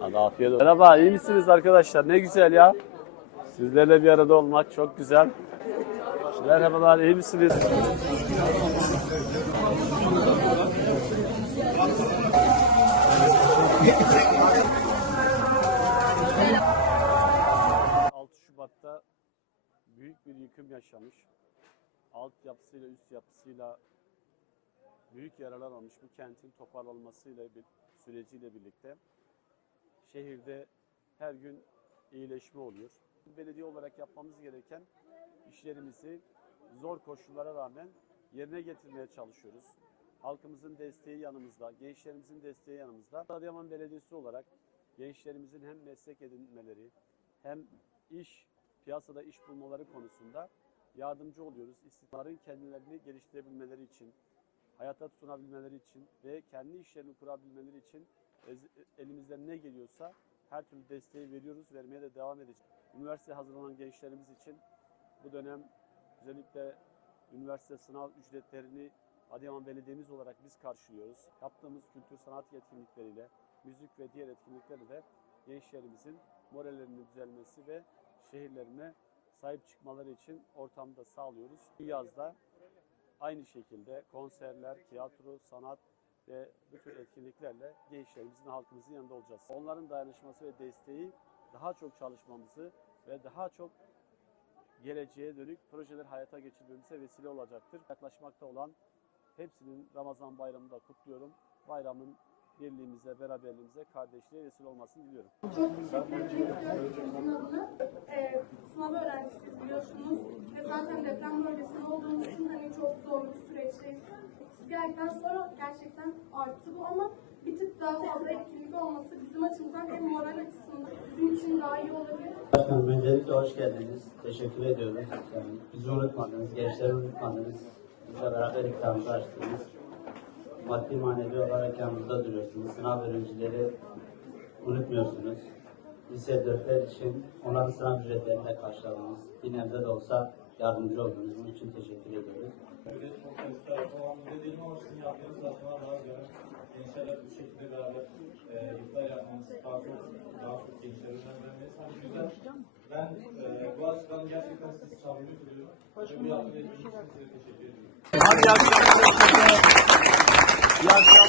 Hadi afiyet olsun. Merhaba, iyi misiniz arkadaşlar? Ne güzel ya. Sizlerle bir arada olmak çok güzel. Merhabalar, iyi misiniz? ...6 Şubat'ta büyük bir yıkım yaşamış. Alt yapısıyla, üst yapısıyla büyük yaralar almış bu kentin toparlanmasıyla bir süreciyle birlikte şehirde her gün iyileşme oluyor. Belediye olarak yapmamız gereken işlerimizi zor koşullara rağmen yerine getirmeye çalışıyoruz. Halkımızın desteği yanımızda, gençlerimizin desteği yanımızda. Adıyaman Belediyesi olarak gençlerimizin hem meslek edinmeleri hem iş, piyasada iş bulmaları konusunda yardımcı oluyoruz. İstihdamların kendilerini geliştirebilmeleri için, hayata tutunabilmeleri için ve kendi işlerini kurabilmeleri için elimizden ne geliyorsa her türlü desteği veriyoruz, vermeye de devam edeceğiz. Üniversite hazırlanan gençlerimiz için bu dönem özellikle üniversite sınav ücretlerini Adıyaman Belediye'miz olarak biz karşılıyoruz. Yaptığımız kültür sanat etkinlikleriyle, müzik ve diğer etkinliklerle de gençlerimizin morallerinin düzelmesi ve şehirlerine sahip çıkmaları için ortamda sağlıyoruz. Bu yazda aynı şekilde konserler, tiyatro, sanat ve bu tür etkinliklerle gençlerimizin, halkımızın yanında olacağız. Onların dayanışması ve desteği daha çok çalışmamızı ve daha çok geleceğe dönük projeler hayata geçirmemize vesile olacaktır. Yaklaşmakta olan hepsinin Ramazan bayramını da kutluyorum. Bayramın birliğimize, beraberliğimize, kardeşliğe vesile olmasını diliyorum. Çok teşekkür ederim adına. Ee, sınav öğrencisiyiz biliyorsunuz. Ve zaten için zor bir süreçteyiz. Siz geldikten sonra gerçekten arttı bu ama bir tık daha fazla etkinlik olması bizim açımızdan hem moral açısından bizim için daha iyi olabilir. Başkanım öncelikle hoş geldiniz. Teşekkür ediyoruz. Yani bizi unutmadınız, gençleri unutmadınız. Bizle beraber ikramımızı açtınız. Maddi manevi olarak yanımızda duruyorsunuz. Sınav öğrencileri unutmuyorsunuz. Lise 4'ler için onların sınav ücretlerini karşıladınız. Bir nebze de olsa yardımcı oldunuz. Bunun için teşekkür ediyoruz. Öyle çok fazla tamam dedim ama sizin yaptığınız daha güzel. Gençlerle bu şekilde beraber e, iftar yapmanız daha çok daha çok gençlere hani güzel. Ben e, bu açıdan gerçekten sizi samimi tutuyorum. Ve bu yaptığınız için size teşekkür ediyorum. Hadi. İyi akşamlar.